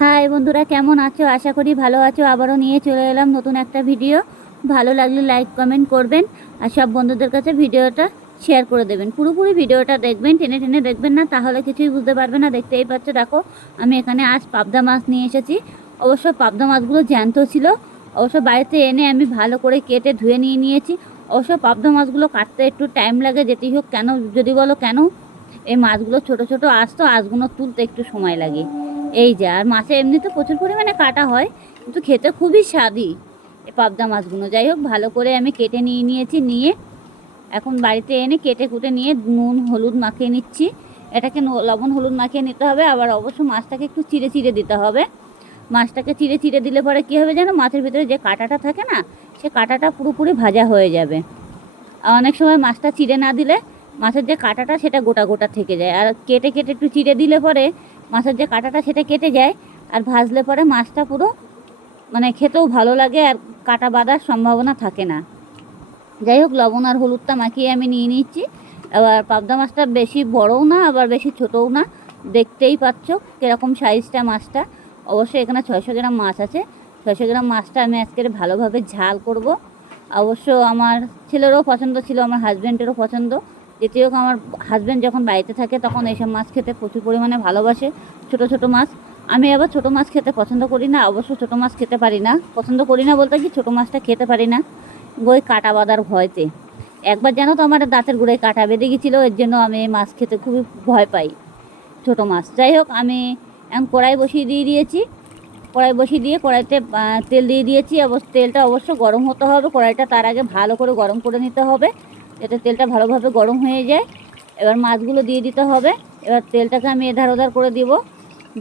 High বন্ধুরা, কেমন আছো? আশা করি ভালো আছো। আবারও নিয়ে চলে এলাম নতুন একটা ভিডিও। ভালো লাগলে লাইক, কমেন্ট করবেন আর সব বন্ধুদের কাছে ভিডিওটা শেয়ার করে দেবেন। পুরোপুরি ভিডিওটা দেখবেন, টেনে টেনে দেখবেন না, তাহলে কিছুই বুঝতে পারবে না। দেখতেই পাচ্ছ, দেখো, আমি এখানে আজ পাবদা মাছ নিয়ে এসেছি। অবশ্য পাবদা মাছগুলো জ্যান্ত ছিল। অবশ্য বাড়িতে এনে আমি ভালো করে কেটে ধুয়ে নিয়ে নিয়েছি। অবশ্য পাবদা মাছগুলো কাটতে একটু টাইম লাগে, যেতেই হোক। কেন, যদি বলো কেন? এই মাছগুলো ছোট ছোট আসতো আঁশগুলো তুলতে একটু সময় লাগে। এই যে, আর মাছে এমনিতে প্রচুর পরিমাণে কাটা হয়, কিন্তু খেতে খুবই স্বাদই এই পাবদা মাছগুলো। যাই হোক, ভালো করে আমি কেটে নিয়ে নিয়েছি, নিয়ে এখন বাড়িতে এনে কেটে কুটে নিয়ে নুন, হলুদ মাখিয়ে নিচ্ছি। এটাকে লবণ, হলুদ মাখিয়ে নিতে হবে, আবার অবশ্য মাছটাকে একটু চিড়ে চিড়ে দিতে হবে। মাছটাকে চিড়ে চিড়ে দিলে পরে কী হবে যেন মাছের ভিতরে যে কাঁটাটা থাকে না, সে কাঁটাটা পুরোপুরি ভাজা হয়ে যাবে। আর অনেক সময় মাছটা চিড়ে না দিলে, মাছের যে কাঁটাটা, সেটা গোটা গোটা থেকে যায়। আর কেটে কেটে একটু চিড়ে দিলে পরে মাছের যে কাঁটাটা সেটা কেটে যায় আর ভাজলে পরে মাছটা পুরো মানে খেতেও ভালো লাগে আর কাটা বাঁধার সম্ভাবনা থাকে না। যাই হোক, লবণ আর হলুদটা মাখিয়ে আমি নিয়ে নিচ্ছি। এবার পাবদা মাছটা বেশি বড়ও না, আবার বেশি ছোটও না। দেখতেই পাচ্ছ কীরকম সাইজটা মাছটা। অবশ্যই এখানে ছয়শো গ্রাম মাছ আছে। ছয়শো গ্রাম মাছটা আমি আজকে ভালোভাবে ঝাল করব। অবশ্য আমার ছেলেরও পছন্দ ছিল, আমার হাজব্যান্ডেরও পছন্দ। দ্বিতীয় আমার হাজব্যান্ড যখন বাড়িতে থাকে তখন এইসব মাছ খেতে প্রচুর পরিমাণে ভালোবাসে, ছোট ছোট মাছ। আমি আবার ছোট মাছ খেতে পছন্দ করি না, অবশ্য ছোট মাছ খেতে পারি না। পছন্দ করি না বলতে কি ছোট মাছটা খেতে পারি না। ওই কাটা বাঁধার ভয়তে। একবার জানো তো আমার দাঁতের গোড়ায় কাটা বেঁধে গেছিল এর জন্য আমি মাছ খেতে খুবই ভয় পাই। ছোট মাছ। যাই হোক, আমি এখন কড়াই বসিয়ে দিয়ে দিয়েছি। কড়াই বসিয়ে দিয়ে কড়াইতে তেল দিয়ে দিয়েছি। অবশ্য তেলটা অবশ্য গরম হতে হবে। কড়াইটা তার আগে ভালো করে গরম করে নিতে হবে। যাতে তেলটা ভালোভাবে গরম হয়ে যায়। এবার মাছগুলো দিয়ে দিতে হবে। এবার তেলটাকে আমি এধার ওধার করে দিব।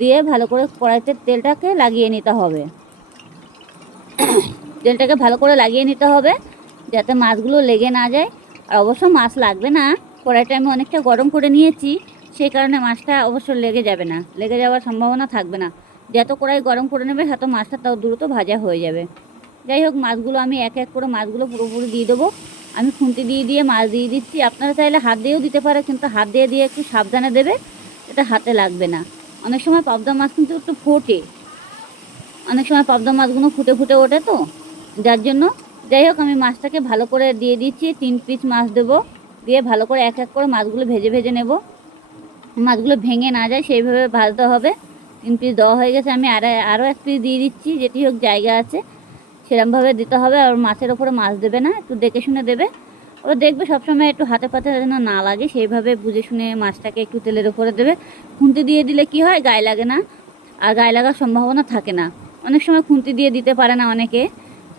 দিয়ে ভালো করে কড়াইতে তেলটাকে লাগিয়ে নিতে হবে। তেলটাকে ভালো করে লাগিয়ে নিতে হবে যাতে মাছগুলো লেগে না যায়। আর অবশ্য মাছ লাগবে না। কড়াইটা আমি অনেকটা গরম করে নিয়েছি। সেই কারণে মাছটা অবশ্য লেগে যাবে না। লেগে যাওয়ার সম্ভাবনা থাকবে না। যত কড়াই গরম করে নেবে তত মাছটা তাও দ্রুত ভাজা হয়ে যাবে। যাই হোক, মাছগুলো আমি এক এক করে মাছগুলো পুরোপুরি দিয়ে দেবো। আমি খুন্তি দিয়ে দিয়ে, মাছ দিয়ে দিচ্ছি। আপনারা চাইলে হাত দিয়েও দিতে পারে, কিন্তু হাত দিয়ে দিয়ে একটু সাবধানে দেবে, এটা হাতে লাগবে না। অনেক সময় পাবদা মাছ কিন্তু একটু ফোটে। অনেক সময় পাবদা মাছগুলো ফুটে ফুটে ওঠে তো, যার জন্য যাই হোক, আমি মাছটাকে ভালো করে দিয়ে দিচ্ছি, তিন পিস মাছ দেবো। দিয়ে ভালো করে এক এক করে মাছগুলো ভেজে ভেজে নেব। মাছগুলো ভেঙে না যায়, সেইভাবে ভাজতে হবে। তিন পিস দেওয়া হয়ে গেছে, আমি আর আরও এক পিস দিয়ে দিচ্ছি, যেটি হোক জায়গা আছে। সেরমভাবে দিতে হবে আর মাছের ওপরে মাছ দেবে না, একটু দেখে শুনে দেবে। ওরা দেখবে সবসময় একটু হাতে পাতে যেন না লাগে, সেইভাবে বুঝে শুনে মাছটাকে একটু তেলের ওপরে দেবে। খুন্তি দিয়ে দিলে কি হয়, গায়ে লাগে না আর গায়ে লাগার সম্ভাবনা থাকে না। অনেক সময় খুন্তি দিয়ে দিতে পারে না অনেকে,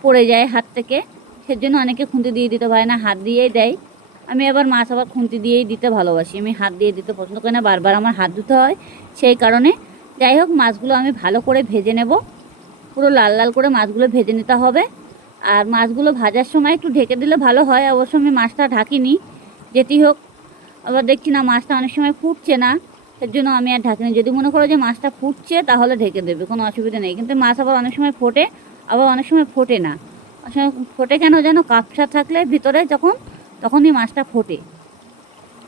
পড়ে যায় হাত থেকে, সেজন্য অনেকে খুন্তি দিয়ে দিতে পারে না, হাত দিয়েই দেয়। আমি আবার মাছ আবার খুন্তি দিয়েই দিতে ভালোবাসি, আমি হাত দিয়ে দিতে পছন্দ করি না, বারবার আমার হাত ধুতে হয় সেই কারণে। যাই হোক, মাছগুলো আমি ভালো করে ভেজে নেব। পুরো লাল লাল করে মাছগুলো ভেজে নিতে হবে। আর মাছগুলো ভাজার সময় একটু ঢেকে দিলে ভালো হয়। অবশ্য আমি মাছটা ঢাকিনি। যেটি হোক, আবার দেখছি না মাছটা অনেক সময় ফুটছে না। এর জন্য আমি আর ঢাকিনি। যদি মনে করো যে মাছটা ফুটছে, তাহলে ঢেকে দেবে, কোনো অসুবিধা নেই। কিন্তু মাছ আবার অনেক সময় ফোটে, আবার অনেক সময় ফোটে না। অনেক সময় ফোটে কেন যেন? কাপসা থাকলে ভিতরে যখন, তখনই মাছটা ফোটে।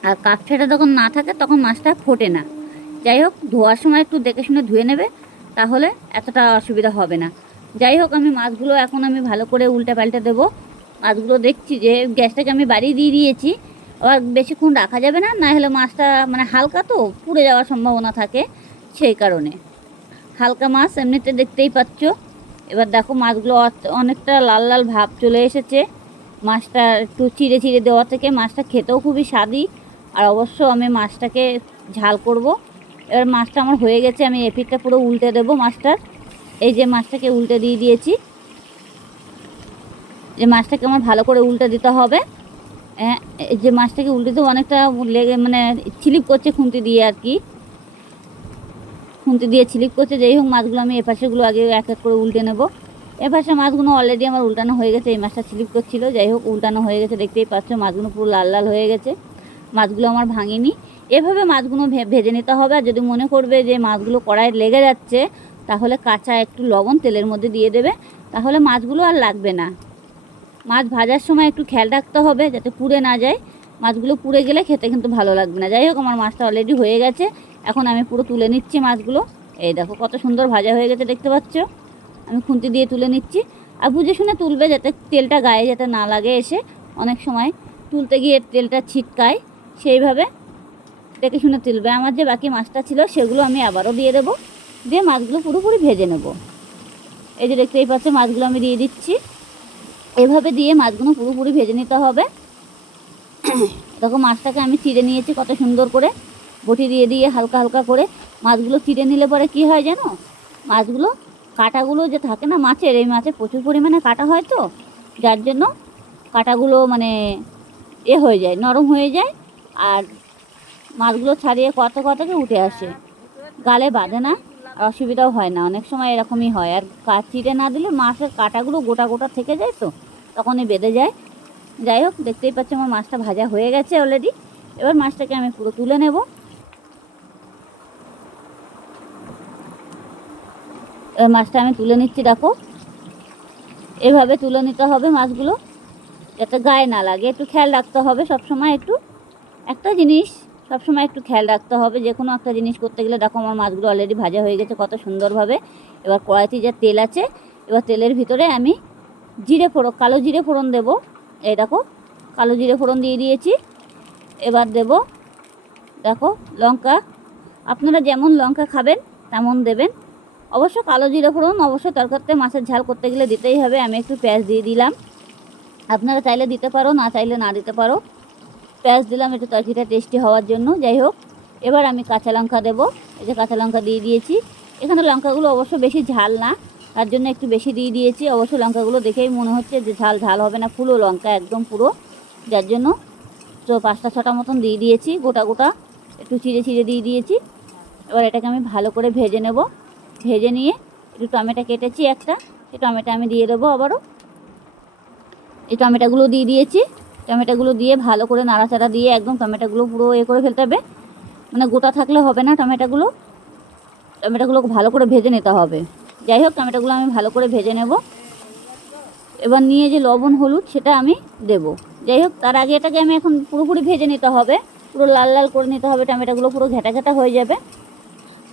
আর কাপসাটা যখন না থাকে, তখন মাছটা ফোটে না। যাই হোক, ধোয়ার সময় একটু দেখে শুনে ধুয়ে নেবে। তাহলে এতটা অসুবিধা হবে না। যাই হোক, আমি মাছগুলো এখন আমি ভালো করে উল্টে পাল্টে দেবো। মাছগুলো দেখছি যে গ্যাসটাকে আমি বাড়িয়ে দিয়ে দিয়েছি। আবার বেশিক্ষণ রাখা যাবে না না হলে মাছটা মানে হালকা তো পুড়ে যাওয়ার সম্ভাবনা থাকে সেই কারণে। হালকা মাছ এমনিতে দেখতেই পাচ্ছ। এবার দেখো মাছগুলো অনেকটা লাল লাল ভাব চলে এসেছে। মাছটা একটু চিড়ে চিড়ে দেওয়া থেকে মাছটা খেতেও খুবই স্বাদই। আর অবশ্য আমি মাছটাকে ঝাল করব। এবার মাছটা আমার হয়ে গেছে, আমি এপিটটা পুরো উল্টে দেবো মাছটার এই যে মাছটাকে উল্টে দিয়ে দিয়েছি। যে মাছটাকে আমার ভালো করে উল্টে দিতে হবে। যে মাছটাকে উল্টে দেবো অনেকটা লেগে মানে ছিলিপ করছে খুন্তি দিয়ে আর কি। খুন্তি দিয়ে ছিলিপ করছে, যেই হোক মাছগুলো আমি এপাশেগুলো আগে এক এক করে উল্টে নেব। এপাশে মাছগুলো অলরেডি আমার উল্টানো হয়ে গেছে, এই মাছটা ছিলিপ করছিল। যাই হোক, উল্টানো হয়ে গেছে, দেখতেই পাচ্ছ মাছগুলো পুরো লাল লাল হয়ে গেছে। মাছগুলো আমার ভাঙেনি। এভাবে মাছগুলো ভেজে নিতে হবে। আর যদি মনে করবে যে মাছগুলো কড়াই লেগে যাচ্ছে, তাহলে কাঁচা একটু লবণ তেলের মধ্যে দিয়ে দেবে। তাহলে মাছগুলো আর লাগবে না। মাছ ভাজার সময় একটু খেয়াল রাখতে হবে যাতে পুড়ে না যায়। মাছগুলো পুড়ে গেলে খেতে কিন্তু ভালো লাগবে না। যাই হোক, আমার মাছটা অলরেডি হয়ে গেছে। এখন আমি পুরো তুলে নিচ্ছি মাছগুলো। এই দেখো, কত সুন্দর ভাজা হয়ে গেছে, দেখতে পাচ্ছ? আমি খুন্তি দিয়ে তুলে নিচ্ছি। আর বুঝে শুনে তুলবে যাতে তেলটা গায়ে যাতে না লাগে এসে। অনেক সময় তুলতে গিয়ে তেলটা ছিটকায়। সেইভাবে দেখে শুনে তুলবে। আমার যে বাকি মাছটা ছিল, সেগুলো আমি আবারও দিয়ে দেবো। দিয়ে মাছগুলো পুরোপুরি ভেজে নেব। এই যে দেখতেই পাচ্ছ, মাছগুলো আমি দিয়ে দিচ্ছি। এভাবে দিয়ে মাছগুলো পুরোপুরি ভেজে নিতে হবে। দেখো, মাছটাকে আমি চিড়ে নিয়েছি কত সুন্দর করে। বটি দিয়ে দিয়ে হালকা হালকা করে। মাছগুলো চিড়ে নিলে পরে কি হয় জানো? মাছগুলো, কাঁটাগুলো যে থাকে না মাছের, এই মাছে প্রচুর পরিমাণে কাটা হয় তো, যার জন্য কাঁটাগুলো মানে এ হয়ে যায়, নরম হয়ে যায়। আর মাছগুলো ছাড়িয়ে কত কতকে উঠে আসে। গালে বাঁধে না আর অসুবিধাও হয় না। অনেক সময় এরকমই হয়। আর চিড়ে না দিলে মাছের কাঁটাগুলো গোটা গোটা থেকে যায় তো, তখনই বেঁধে যায়। যাই হোক, দেখতেই পাচ্ছ আমার মাছটা ভাজা হয়ে গেছে অলরেডি এবার মাছটাকে আমি পুরো তুলে নেব। এবার মাছটা আমি তুলে নিচ্ছি, দেখো। এভাবে তুলে নিতে হবে মাছগুলো, যাতে গায়ে না লাগে। একটু খেয়াল রাখতে হবে সব সময় একটু। একটা জিনিস সবসময় একটু খেয়াল রাখতে হবে, যে কোনো একটা জিনিস করতে গেলে দেখো আমার মাছগুলো অলরেডি ভাজা হয়ে গেছে কত সুন্দরভাবে। এবার কড়াইতে যে তেল আছে, এবার তেলের ভিতরে আমি জিরে ফোড়ন, কালো জিরে ফোড়ন দেবো। এই দেখো, কালো জিরে ফোড়ন দিয়ে দিয়েছি। এবার দেব, দেখো, লঙ্কা। আপনারা যেমন লঙ্কা খাবেন, তেমন দেবেন। অবশ্য কালো জিরে ফোড়ন, অবশ্য তরকারিতে মাছের ঝাল করতে গেলে দিতেই হবে। আমি একটু পেঁয়াজ দিয়ে দিলাম। আপনারা চাইলে দিতে পারো, না চাইলে না দিতে পারো। পেঁয়াজ দিলাম, একটু তরকারিটা টেস্টি হওয়ার জন্য, যাই হোক। এবার আমি কাঁচা লঙ্কা দেবো। এই যে কাঁচা লঙ্কা দিয়ে দিয়েছি। এখানে লঙ্কাগুলো অবশ্য বেশি ঝাল না, তার জন্য একটু বেশি দিয়ে দিয়েছি। অবশ্য লঙ্কাগুলো দেখেই মনে হচ্ছে যে ঝাল ঝাল হবে না, পুরো লঙ্কা একদম পুরো। যার জন্য তো পাঁচটা ছটা মতন দিয়ে দিয়েছি, গোটা গোটা। একটু চিড়ে চিড়ে দিয়ে দিয়েছি। এবার এটাকে আমি ভালো করে ভেজে নেব। ভেজে নিয়ে একটু টমেটো কেটেছি একটা। সেই টমেটো আমি দিয়ে দেবো আবারও। এই টমেটোগুলো দিয়ে দিয়েছি। টমেটোগুলো দিয়ে ভালো করে নাড়াচাড়া দিয়ে একদম টমেটোগুলো পুরো এ করে ফেলতে হবে। মানে গোটা থাকলে হবে না টমেটোগুলো। টমেটোগুলো ভালো করে ভেজে নিতে হবে। যাই হোক, টমেটোগুলো আমি ভালো করে ভেজে নেব। এবার নিয়ে যে লবণ, হলুদ, সেটা আমি দেব। যাই হোক, তার আগে এটাকে আমি এখন পুরোপুরি ভেজে নিতে হবে। পুরো লাল লাল করে নিতে হবে, টমেটোগুলো পুরো ঘেটা ঘেটা হয়ে যাবে।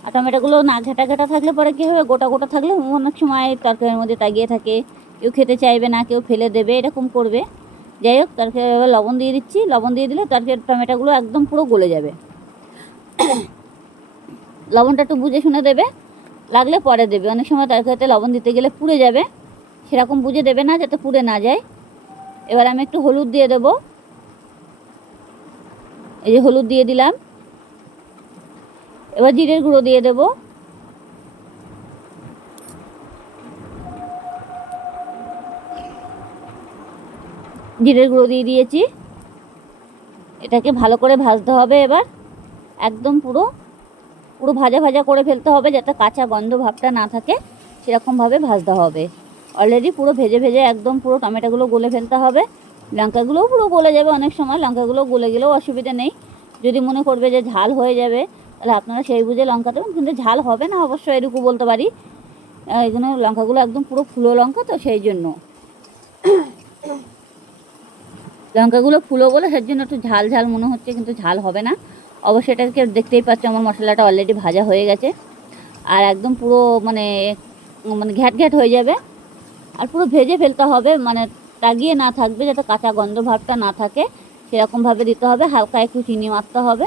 আর টমেটোগুলো না ঘেটা ঘেটা থাকলে পরে কী হবে? গোটা গোটা থাকলে অনেক সময় তরকারির মধ্যে তাগিয়ে থাকে। কেউ খেতে চাইবে না, কেউ ফেলে দেবে, এরকম করবে। যাই হোক তরকারি এবার লবণ দিয়ে দিচ্ছি। লবণ দিয়ে দিলে তরকারি টমেটোগুলো একদম পুরো গলে যাবে। লবণটা একটু বুঝে শুনে দেবে। লাগলে পরে দেবে। অনেক সময় তরকারিতে লবণ দিতে গেলে পুড়ে যাবে। সেরকম বুঝে দেবে না যাতে পুড়ে না যায়। এবার আমি একটু হলুদ দিয়ে দেবো। এই যে হলুদ দিয়ে দিলাম। এবার জিরের গুঁড়ো দিয়ে দেবো। জিরের গুঁড়ো দিয়ে দিয়েছি। এটাকে ভালো করে ভাজতে হবে এবার। একদম পুরো পুরো ভাজা ভাজা করে ফেলতে হবে যাতে কাঁচা গন্ধ ভাবটা না থাকে। সেরকমভাবে ভাজতে হবে। অলরেডি পুরো ভেজে ভেজে একদম পুরো টমেটোগুলো গলে ফেলতে হবে। লঙ্কাগুলোও পুরো গলে যাবে অনেক সময়, লঙ্কাগুলো গলে গেলেও অসুবিধা নেই। যদি মনে করবে যে ঝাল হয়ে যাবে, তাহলে আপনারা সেই বুঝে লঙ্কা দেবেন। কিন্তু ঝাল হবে না অবশ্য এরকম বলতে পারি। এই জন্য লঙ্কাগুলো একদম পুরো ফুলো লঙ্কা, তো সেই জন্য। লঙ্কাগুলো ফুলো বলে সের জন্য একটু ঝাল ঝাল মনে হচ্ছে, কিন্তু ঝাল হবে না। অবশ্যই এটাকে দেখতেই পাচ্ছ, আমার মশলাটা অলরেডি ভাজা হয়ে গেছে। আর একদম পুরো মানে মানে ঘ্যাট ঘ্যাট হয়ে যাবে। আর পুরো ভেজে ফেলতে হবে মানে তাগিয়ে না থাকবে, যাতে কাঁচা গন্ধ ভাবটা না থাকে। সেরকমভাবে দিতে হবে, হালকা একটু চিনি মারতে হবে।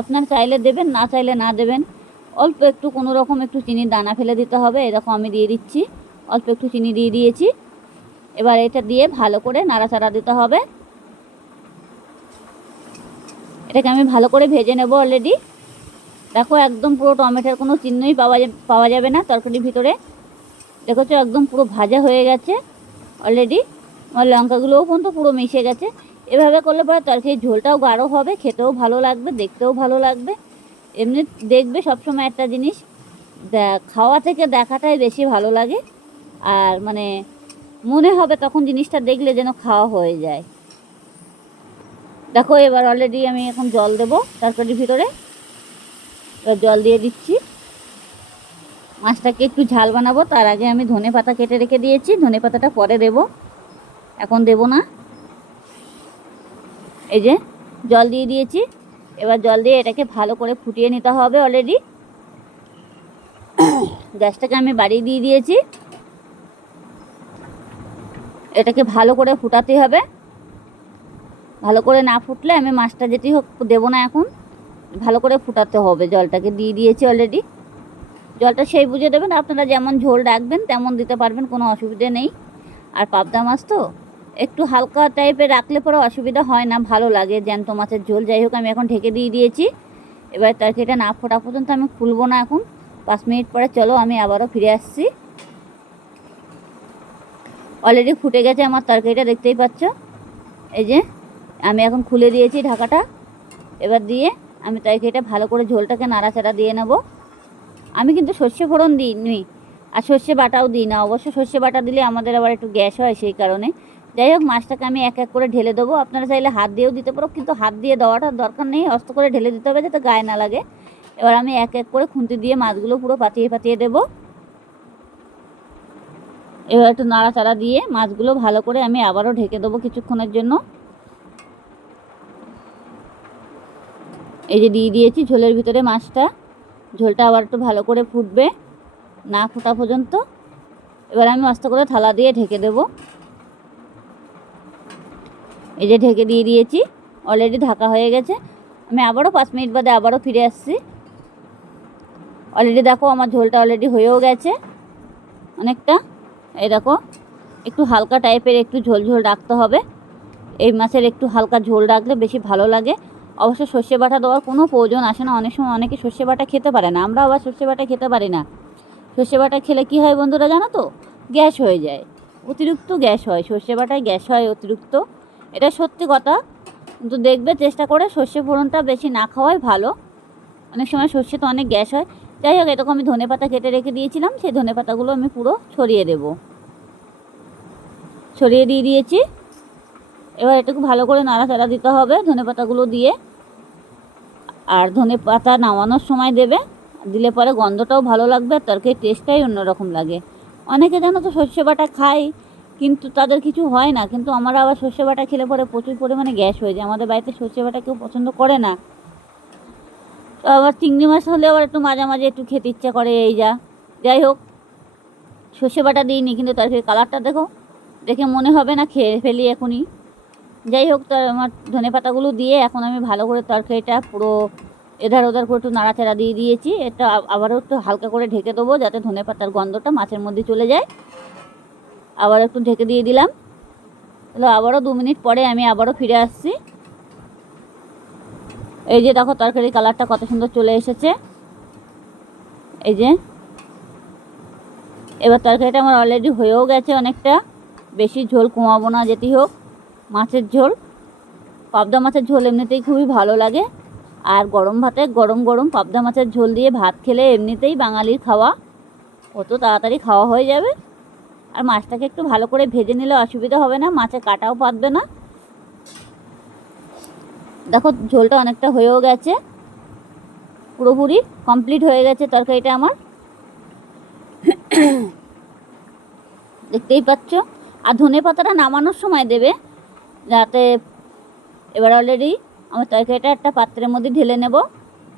আপনার চাইলে দেবেন, না চাইলে না দেবেন। অল্প একটু কোনো রকম একটু চিনির দানা ফেলে দিতে হবে, এরকম আমি দিয়ে দিচ্ছি। অল্প একটু চিনি দিয়ে দিয়েছি। এবার এটা দিয়ে ভালো করে নাড়াচাড়া দিতে হবে। এটাকে আমি ভালো করে ভেজে নেব অলরেডি দেখো একদম পুরো টমেটোর কোনো চিহ্নই পাওয়া পাওয়া যাবে না তরকারির ভিতরে। দেখেছ একদম পুরো ভাজা হয়ে গেছে অলরেডি আমার লঙ্কাগুলোও পর্যন্ত পুরো মিশে গেছে। এভাবে করলে পরে তরকারির ঝোলটাও গাঢ় হবে, খেতেও ভালো লাগবে, দেখতেও ভালো লাগবে। এমনি দেখবে সবসময় একটা জিনিস। খাওয়া থেকে দেখাটাই বেশি ভালো লাগে। আর মানে মনে হবে তখন জিনিসটা দেখলে যেন খাওয়া হয়ে যায়। দেখো, এবার অলরেডি আমি এখন জল দেবো তরকারির ভিতরে। এবার জল দিয়ে দিচ্ছি। মাছটাকে একটু ঝাল বানাবো। তার আগে আমি ধনে পাতা কেটে রেখে দিয়েছি। ধনে পাতাটা পরে দেব। এখন দেব না। এই যে, জল দিয়ে দিয়েছি। এবার জল দিয়ে এটাকে ভালো করে ফুটিয়ে নিতে হবে অলরেডি গ্যাসটাকে আমি বাড়িয়ে দিয়ে দিয়েছি। এটাকে ভালো করে ফুটাতে হবে। ভালো করে না ফুটলে আমি মাছটা যেটি হোক দেবো না এখন। ভালো করে ফুটাতে হবে, জলটাকে দিয়ে দিয়েছি অলরেডি জলটা সেই বুঝে দেবেন, আপনারা যেমন ঝোল রাখবেন তেমন দিতে পারবেন, কোনো অসুবিধে নেই। আর পাবদা মাছ তো একটু হালকা টাইপের রাখলে পরে অসুবিধা হয় না, ভালো লাগে জ্যান্ত মাছের ঝোল। যাই হোক, আমি এখন ঢেকে দিয়ে দিয়েছি। এবার তরকারিটা না ফোটা পর্যন্ত আমি খুলবো না এখন। পাঁচ মিনিট পরে চলো, আমি আবারও ফিরে আসছি। অলরেডি ফুটে গেছে আমার তরকারিটা, দেখতেই পাচ্ছ? এই যে আমি এখন খুলে দিয়েছি ঢাকাটা। এবার দিয়ে আমি তরকারিটা ভালো করে ঝোলটাকে নাড়াচাড়া দিয়ে নেব। আমি কিন্তু সর্ষে ফোড়ন দিইনি আর সর্ষে বাটাও দিই না। অবশ্য সর্ষে বাটা দিলে আমাদের আবার একটু গ্যাস হয় সেই কারণে। যাই হোক, মাছটাকে আমি এক এক করে ঢেলে দেবো। আপনারা চাইলে হাত দিয়েও দিতে পারো, কিন্তু হাত দিয়ে দেওয়াটা দরকার নেই। অস্ত করে ঢেলে দিতে হবে যাতে গায়ে না লাগে। এবার আমি এক এক করে খুন্তি দিয়ে মাছগুলো পুরো পাতিয়ে পাতিয়ে দেবো। এবার একটু নাড়াচাড়া দিয়ে মাছগুলো ভালো করে আমি আবারও ঢেকে দেবো কিছুক্ষণের জন্য। এই যে দিয়ে দিয়েছি ঝোলের ভিতরে মাছটা। ঝোলটা আবার একটু ভালো করে ফুটবে, না ফোটা পর্যন্ত। এবার আমি আস্তে করে থালা দিয়ে ঢেকে দেব। এই যে ঢেকে দিয়ে দিয়েছি অলরেডি ঢাকা হয়ে গেছে। আমি আবারও পাঁচ মিনিট বাদে আবারও ফিরে আসছি। অলরেডি দেখো আমার ঝোলটা অলরেডি হয়েও গেছে অনেকটা। এই দেখো, একটু হালকা টাইপের একটু ঝোল ঝোল রাখতে হবে। এই মাছের একটু হালকা ঝোল রাখলে বেশি ভালো লাগে। অবশ্য সর্ষে বাটা দেওয়ার কোনো প্রয়োজন আসে না। অনেক সময় অনেকে সর্ষে বাটা খেতে পারে না। আমরা আবার সর্ষে বাটা খেতে পারি না। সর্ষে বাটা খেলে কি হয় বন্ধুরা জানো তো? গ্যাস হয়ে যায়। অতিরিক্ত গ্যাস হয়। সর্ষে বাটায় গ্যাস হয় অতিরিক্ত। এটা সত্যি কথা। কিন্তু দেখবে চেষ্টা করে সর্ষে ফোড়নটা বেশি না খাওয়াই ভালো। অনেক সময় সর্ষে তো অনেক গ্যাস হয়। যাই হোক, এরকম আমি ধনে পাতা কেটে রেখে দিয়েছিলাম। সেই ধনে পাতাগুলো আমি পুরো ছড়িয়ে দেব। ছড়িয়ে দিয়ে দিয়েছি। এবার এটাকে ভালো করে নাড়াচাড়া দিতে হবে ধনে পাতাগুলো দিয়ে। আর ধনে পাতা নামানোর সময় দেবে, দিলে পরে গন্ধটাও ভালো লাগবে আর তরকারির টেস্টটাই অন্যরকম লাগে। অনেকে জানো তো সর্ষে বাটা খায়, কিন্তু তাদের কিছু হয় না, কিন্তু আমরা আবার সর্ষে বাটা খেলে পরে প্রচুর পরিমাণে গ্যাস হয়ে যায়। আমাদের বাড়িতে সর্ষে বাটা কেউ পছন্দ করে না। তো আবার চিংড়ি মাছ হলে আবার একটু মাঝে মাঝে একটু খেতে ইচ্ছা করে এই যা। যাই হোক, সর্ষে বাটা দিইনি, কিন্তু তরকারির কালারটা দেখো। দেখে মনে হবে না, খেয়ে ফেলি এখনই। যাই হোক তার আমার ধনে পাতাগুলো দিয়ে এখন আমি ভালো করে তরকারিটা পুরো এধার ওধার করে একটু নাড়াচাড়া দিয়ে দিয়েছি। এটা আবারও একটু হালকা করে ঢেকে দেবো যাতে ধনে পাতার গন্ধটা মাছের মধ্যে চলে যায়। আবার একটু ঢেকে দিয়ে দিলাম। তাহলে আবারও দু মিনিট পরে আমি আবারও ফিরে আসছি। এই যে দেখো তরকারি কালারটা কত সুন্দর চলে এসেছে। এই যে এবার তরকারিটা আমার অলরেডি হয়েও গেছে অনেকটা। বেশি ঝোল কমাবো না, যেটি হোক। মাছের ঝোল। পাবদা মাছের ঝোল এমনিতেই খুবই ভালো লাগে। আর গরম ভাতে গরম গরম পাবদা মাছের ঝোল দিয়ে ভাত খেলে এমনিতেই বাঙালির খাওয়া অত তাড়াতাড়ি খাওয়া হয়ে যাবে। আর মাছটাকে একটু ভালো করে ভেজে নিলে অসুবিধা হবে না, মাছে কাটাও পাতবে না। দেখো ঝোলটা অনেকটা হয়েও গেছে। পুরোপুরি কমপ্লিট হয়ে গেছে তরকারিটা আমার। দেখতেই পাচ্ছ। আর ধনে পাতাটা নামানোর সময় দেবে। যাতে এবার অলরেডি আমার তরকারিটা একটা পাত্রের মধ্যে ঢেলে নেব।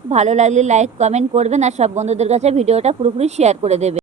ভালো লাগলে লাইক কমেন্ট করবেন আর সব বন্ধুদের কাছে ভিডিওটা পুরোপুরি শেয়ার করে দেবে